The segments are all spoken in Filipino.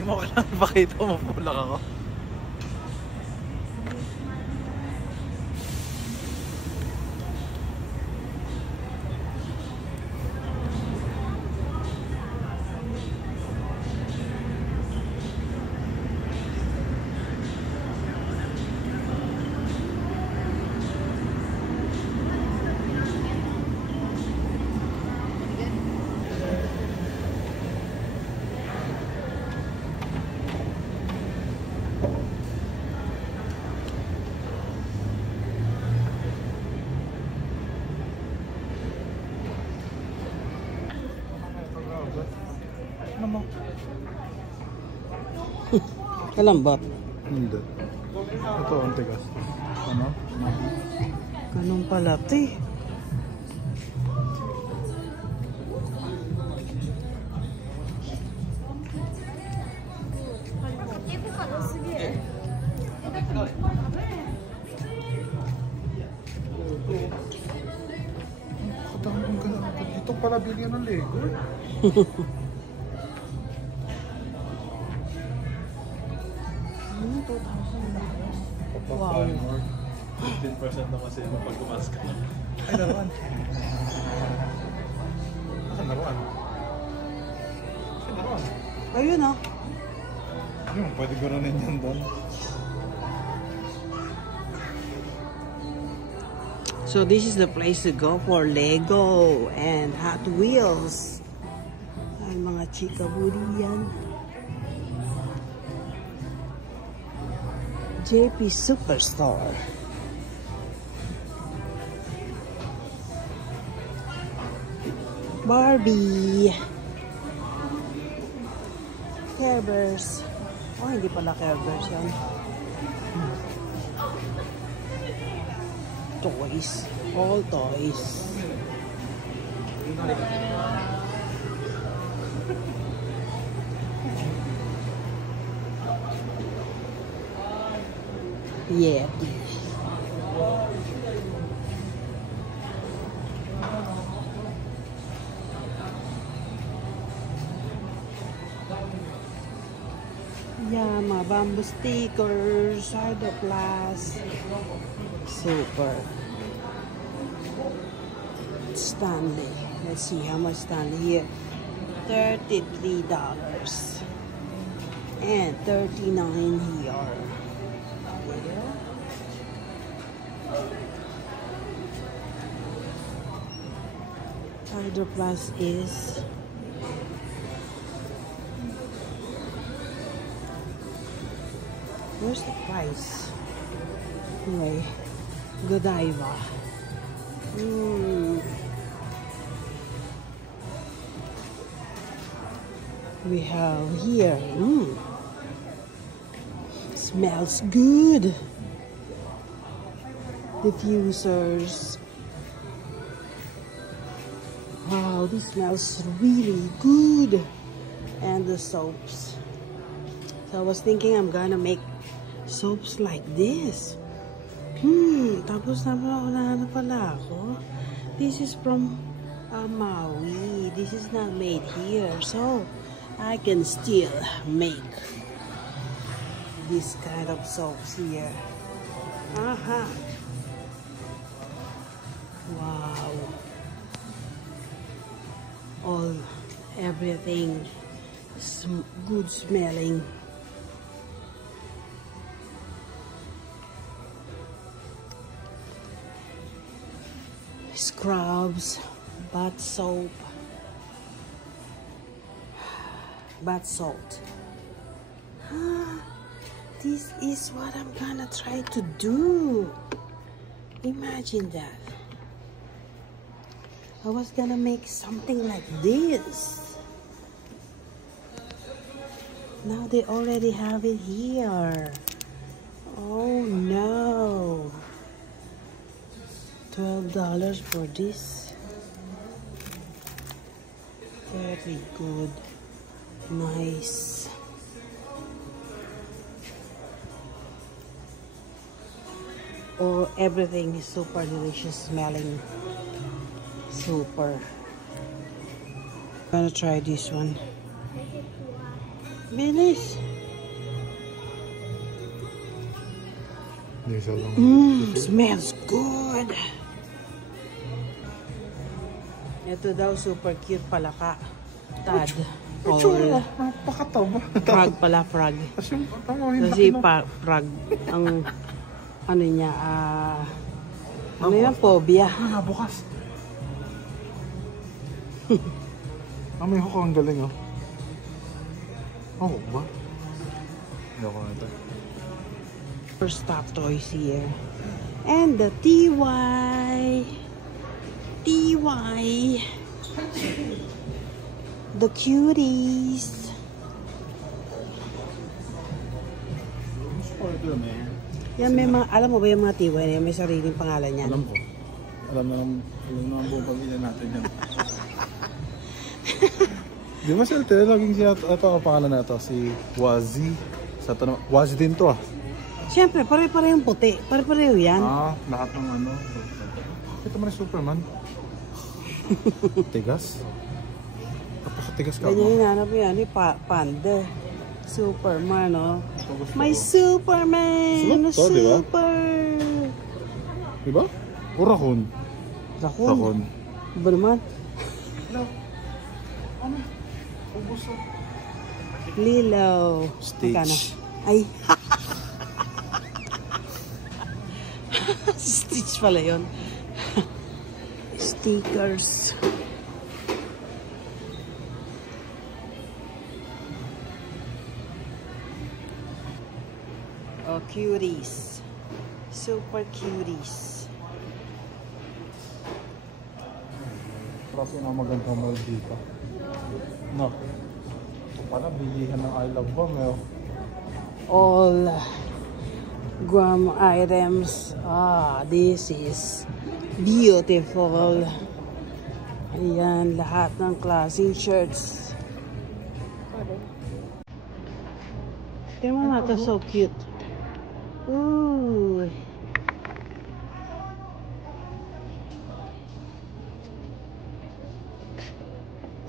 Hindi mo kailangan ipakita mo pulak ako. Ano mo? Kalambot. Hindi. Ito ang tigas. Ano? Ganun pala ito eh. Dito pala bilhin ng Lego. Wow. 15% naman sa'yo pag gumas ka. Ay, laruan. Asan laruan? Asan laruan? Ayun ah. Ayun, pwede gano'n yan doon. So this is the place to go for Lego and Hot Wheels. Ay, mga chika budi yan. JP Superstore. Barbie. Care Bears. Oh, hindi pala Care Bears yan. Toys. All toys. Yeah. Yeah, mga bamboo stickers, Hydroplast. Super. Stanley. Let's see how much Stanley here. $33 and $39 here. Hydroplast is where's the price? Anyway, Godiva. We have here. Smells good. Diffusers. Wow, this smells really good. And the soaps. So I was thinking I'm gonna make soaps like this. Tapos na pala ako. This is from Maui. This is not made here. So I can still make this kind of soaps here. Wow. Everything good smelling. Scrubs, bath soap, bath salt. This is what I'm gonna try to do. Imagine that. I was gonna make something like this. Now they already have it here. Oh no. $12 for this. Very good. Nice. Oh, everything is super delicious smelling. Super. I'm gonna try this one. Bilis. Isa lang. Smells good. Ito daw super cute palaka. Tad. Or Napakataba. frog pala, frog. Kasi frog ang ano niya, ano yan, phobia. Nabukas. May hook ang galing, oh. Oh, ba? Hindi ako na ito. First stop toys here. And the TY. The cuties. Yan, may mga, alam mo ba yung mga TY na yan? May sariling pangalan yan. Alam ko. Alam na ang buong pamilya natin yan. Di ba sila tayo? Laging siya, ito ang pangalan na ito, si Wazi. Sa tanong, Wazi din to, ah. Siyempre, pare-parehong puti. Pare-pareho yan. Lahat ng ano. Ito man yung Superman. Tigas. Napakatigas ka. Ganyan hinanap yan, panda. Superman, no? May Superman! Sulat to, di ba? Super! Diba? O Raccoon? Raccoon? Iba naman? Hello. Ano? Ubus o. Lilo. Stitch. Magkano? Ay. Stitch pala yun. Stickers. Oh, cuties. Super cuties. Kasi na magandang mall dito. No. Ito pala, bilihan ng I Love Bomb, eh. All Guam items. This is beautiful. Ayan, lahat ng klaseng shirts. Tingnan mo ito, so cute. Ooh.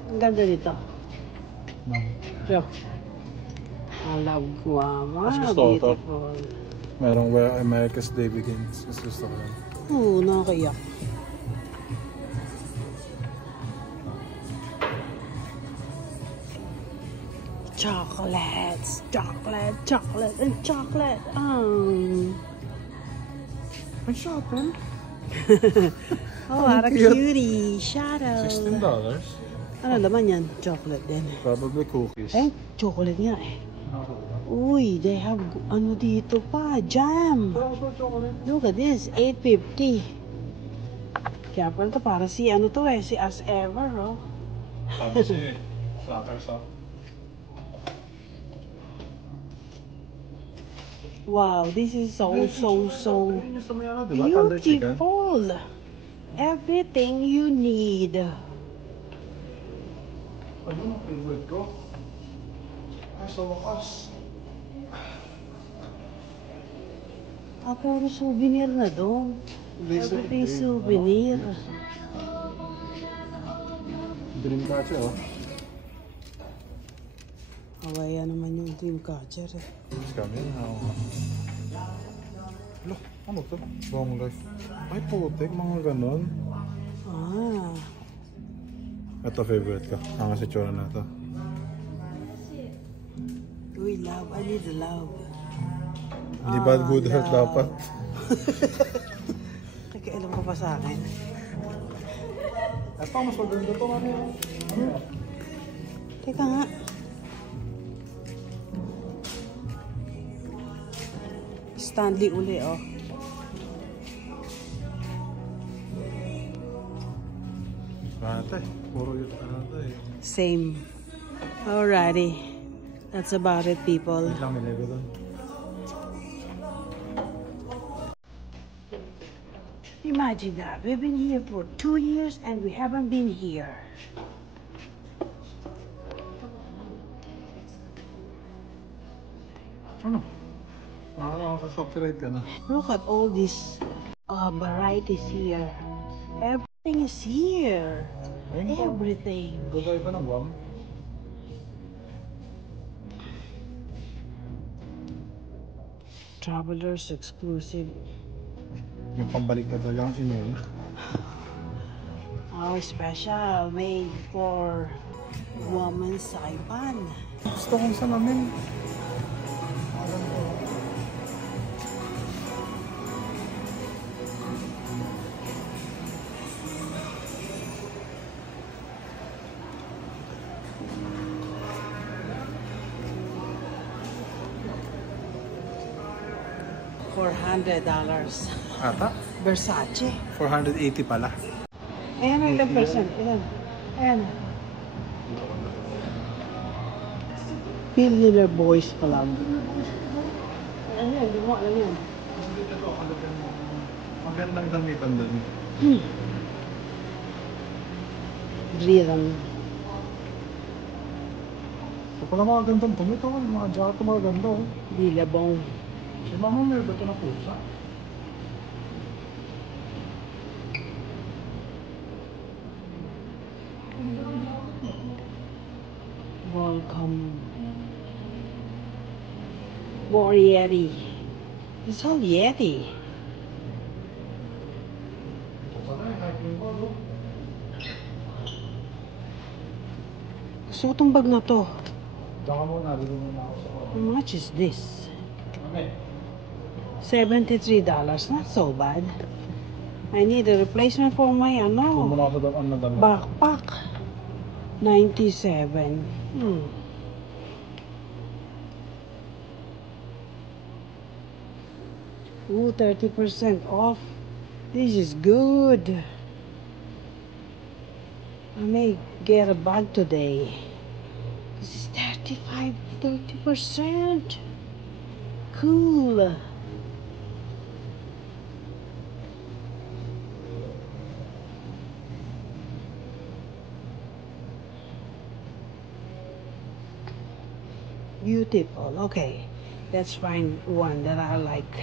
Ang ganda dito. No. So, I love Guam. Mas gusto ko to. Beautiful. Merong Where America's Day Begins. Mas gusto ko yan. Oo, nakakaiyak. Chocolates, chocolate, chocolate, and chocolate. May shopping? Oh, what a cutie. Shadow. $16? Ano naman yan? Chocolate din. Probably cookies. Eh, chocolate nga eh. Uy, they have ano dito pa, jam. Look at this, $8.50. Kaya pala to, para si ano to eh, si As Ever, oh. Tama si Slackers, ah. Wow, this is so Diba? beautiful. Everything you need. Ano ang favorite ko? Ay, sa wakas. Puro souvenir na doon. Everything souvenir. Dreamcatcher, oh. Hawaya naman yung Dreamcatcher eh. Kami, Lo, ano to? Long life. Ay, putik, mga ganon. Ito favorite ko. Ang sa tsura na ito. Uy, love. I need the love. Hindi bad good health dapat. Kakailan ko pa sa akin. Ito, mas maganda ito. Teka nga. Stanley uli, oh. Ate, puro yun ate. Same. Alrighty. That's about it, people. Wait lang, may Lego doon. Imagine that. We've been here for 2 years and we haven't been here. Ano? Nakaka-copyright ka na. Look at all these varieties here. Everything is here. Everything. Gagay ba ng Guam? Travelers exclusive. Yung pambalik na talagang sinuli. Oh, special made for woman Saipan. Gusto kong salamin. $400. Ata? Versace. 480 pala. Ayan, ilang percent? Ilan? Ayan. Billionaire boys pa lang. Ayan, di mo alam yan. Magandang damitan doon. Riyan. So pala mga gandang tumito, mga jacket mga ganda. Oh. Dilabong. Si mama may bato na pusa. Welcome. More Yeti. It's all Yeti. Gusto ko tong bag na to. Baka mo narinig na ako sa How much is this? $73. Not so bad. I need a replacement for my Kung mo ano, na ako doon na damit. backpack. 97. Ooh, 30% off. This is good. I may get a bag today. This is 30%. Cool. Beautiful. Okay, let's find one that I like.